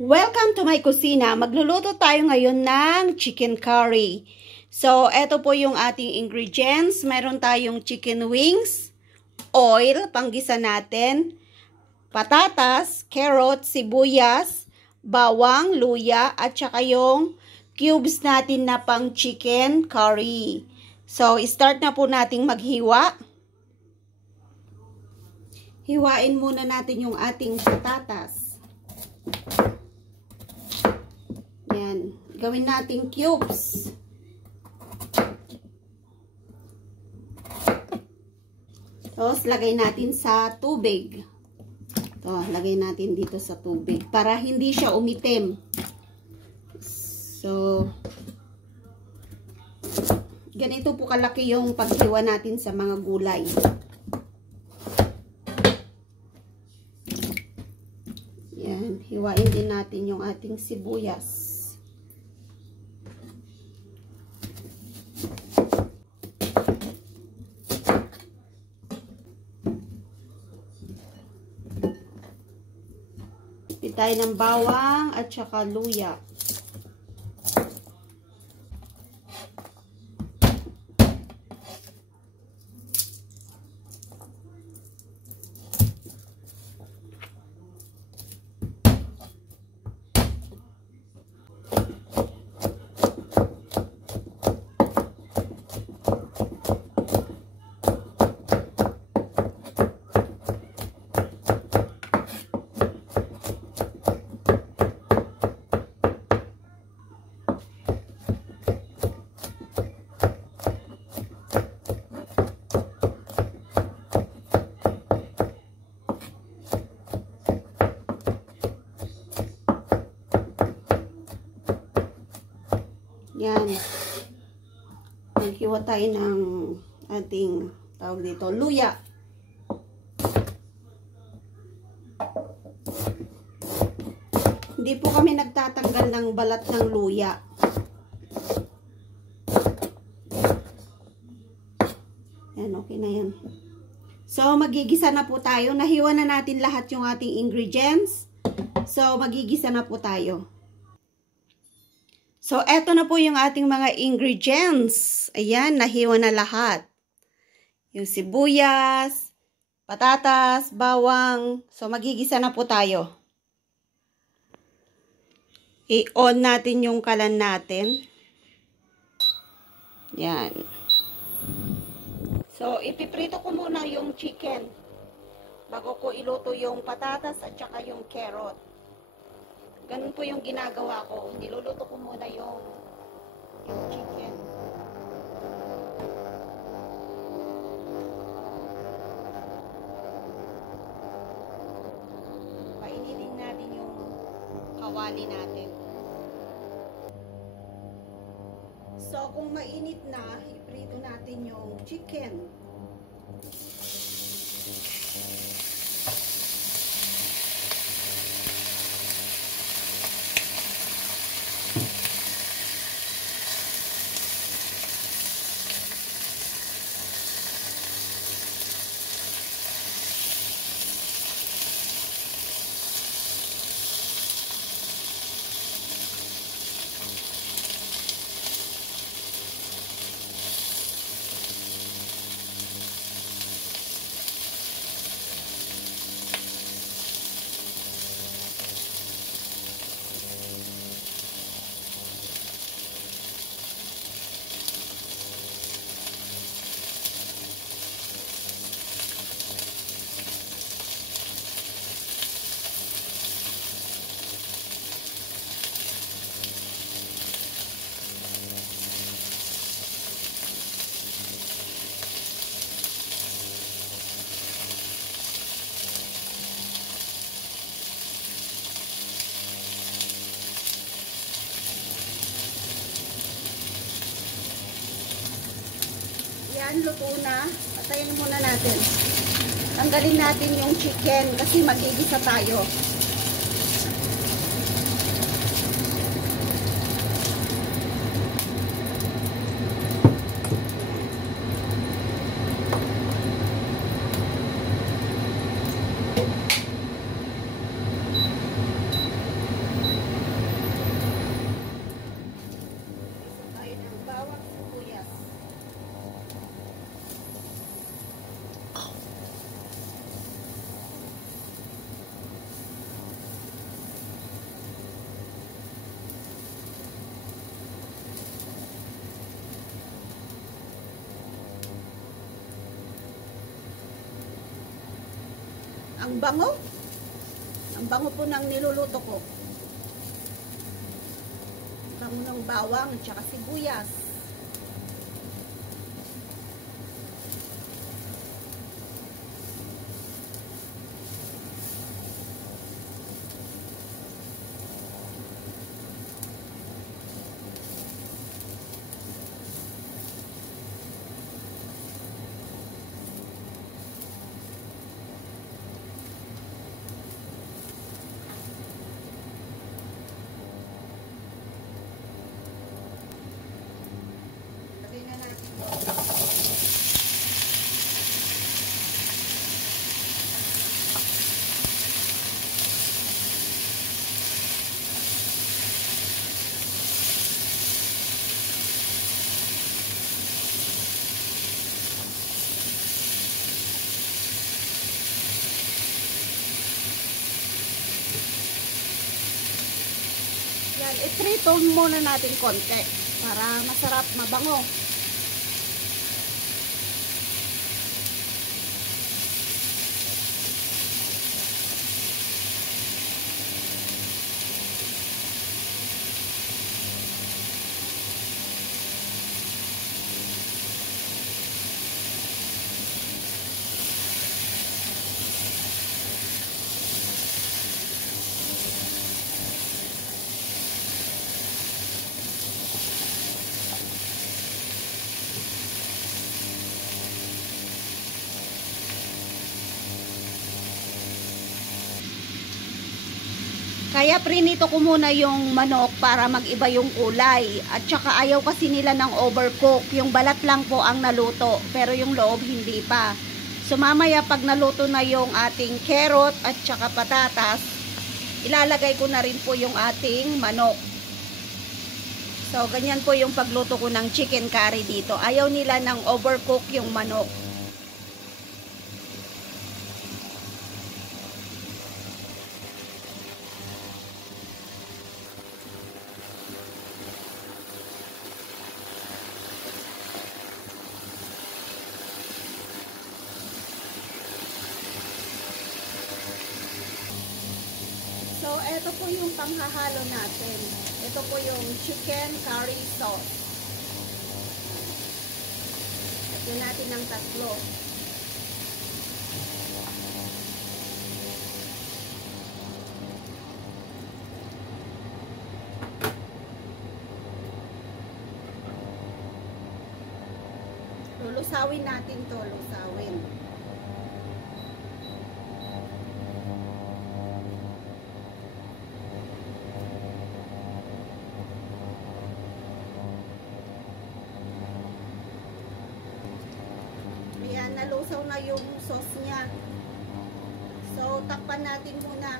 Welcome to my kusina. Magluluto tayo ngayon ng chicken curry. So, eto po yung ating ingredients. Meron tayong chicken wings, oil, panggisa natin, patatas, carrot, sibuyas, bawang, luya, at saka yung cubes natin na pang chicken curry. So, start na po nating maghiwa. Hiwain muna natin yung ating patatas. Yan. Gawin natin cubes. Tapos, lagay natin sa tubig. Ito, lagay natin dito sa tubig para hindi siya umitim. So, ganito po kalaki yung paghiwa natin sa mga gulay. Yan. Hiwain din natin yung ating sibuyas. Tayo ng bawang at saka luya. Yan. Maghiwa tayo ng ating tawag dito, luya. Hindi po kami nagtatanggal ng balat ng luya. Yan, okay na yan. So, magigisa na po tayo. Nahiwa na natin lahat yung ating ingredients. So, magigisa na po tayo. So, eto na po yung ating mga ingredients. Ayan, nahiwa na lahat. Yung sibuyas, patatas, bawang. So, magigisa na po tayo. I-on natin yung kalan natin. Yan. So, ipiprito ko muna yung chicken bago ko iluto yung patatas at saka yung carrot. Ganun po yung ginagawa ko. Niluluto ko muna yung chicken. Painitin natin yung kawali natin. So, kung mainit na, iprito natin yung chicken. Yan, luto na. Patayin muna natin. Tanggalin natin yung chicken kasi magigisa tayo. Ang bango. Ang bango po ng niluluto ko. Bango ng bawang at saka sibuyas. Yan, i-tritone muna natin konti para masarap, mabango. Kaya prinito ko muna yung manok para mag-iba yung kulay. At saka ayaw kasi nila ng overcook. Yung balat lang po ang naluto, pero yung loob hindi pa. So mamaya pag naluto na yung ating carrot at saka patatas, ilalagay ko na rin po yung ating manok. So ganyan po yung pagluto ko ng chicken curry dito. Ayaw nila ng overcook yung manok. So, ito po yung panghahalo natin. Ito po yung chicken curry sauce. Lagyan natin ng 3. Lulusawin natin to, lusawin. Ayan, nalusaw na yung sauce niya. So, takpan natin muna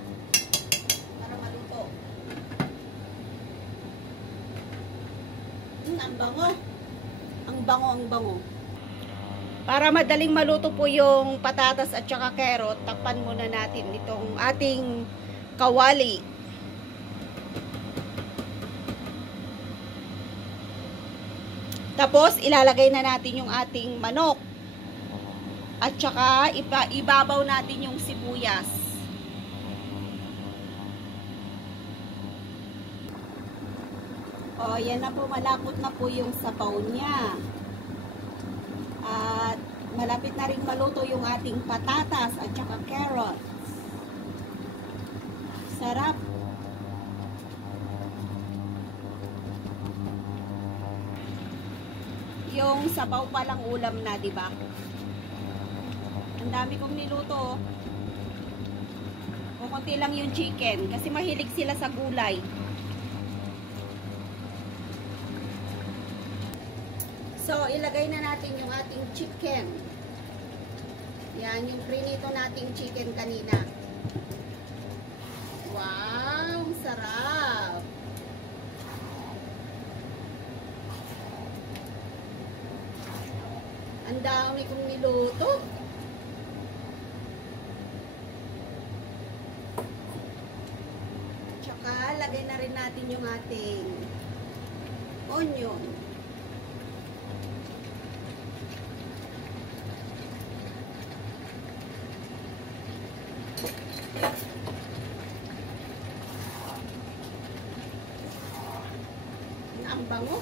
para maluto. Ang bango. Ang bango, ang bango. Para madaling maluto po yung patatas at saka carrot, takpan muna natin itong ating kawali. Tapos, ilalagay na natin yung ating manok. At saka, ibabaw natin yung sibuyas. O, yan na po, malapot na po yung sabaw niya. At malapit na rin maluto yung ating patatas at saka carrots. Sarap. Yung sabaw pa lang ulam na, di ba? Ang dami kong niluto. Kukunti lang yung chicken kasi mahilig sila sa gulay. So, ilagay na natin yung ating chicken. Yan, yung prinito nating chicken kanina. Wow, sarap! Ang dami kong niluto. Tsaka, lagay na rin natin yung ating onion. Ang bango.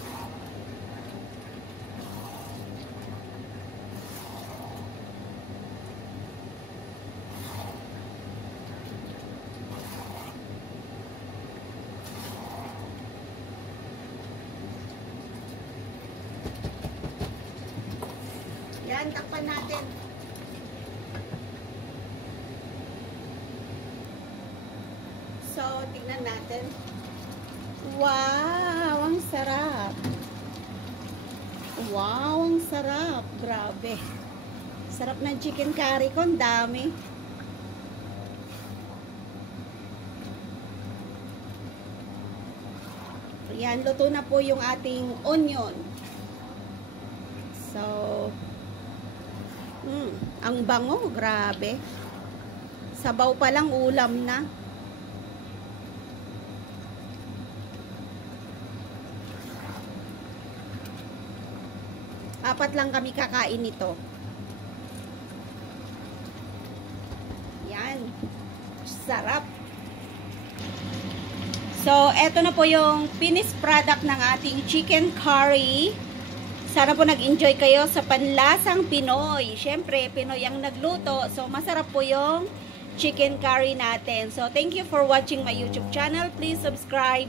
Yan, takpan natin. So, tingnan natin. Wow, ang sarap. Wow, ang sarap. Grabe. Sarap ng chicken curry ko. Ang dami. Yan, luto na po yung ating onion. So, ang bango, grabe. Sabaw pa lang, ulam na. Apat lang kami kakain nito. Yan. Sarap. So, eto na po yung finished product ng ating chicken curry. Sana po nag-enjoy kayo sa panlasang Pinoy. Siyempre, Pinoy ang nagluto. So, masarap po yung chicken curry natin. So, thank you for watching my YouTube channel. Please subscribe,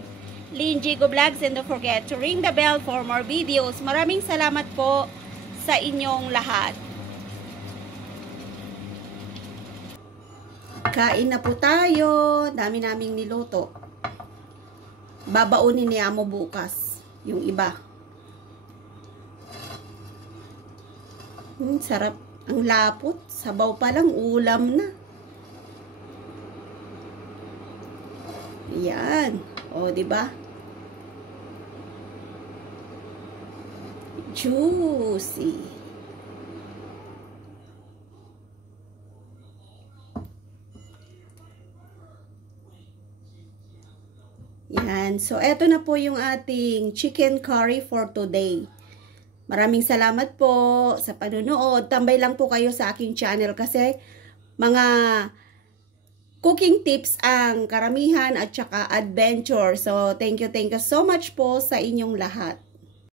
Lynn Jigo Vlogs, and don't forget to ring the bell for more videos. Maraming salamat po sa inyong lahat. Kain na po tayo. Dami naming niluto. Babaunin ni Amo bukas. Yung iba. Sarap. Ang lapot. Sabaw pa lang. Ulam na. Yan. O, diba? Juicy. Yan. So, eto na po yung ating chicken curry for today. Maraming salamat po sa panunood. Tambay lang po kayo sa aking channel kasi mga cooking tips ang karamihan at saka adventure. So, thank you so much po sa inyong lahat.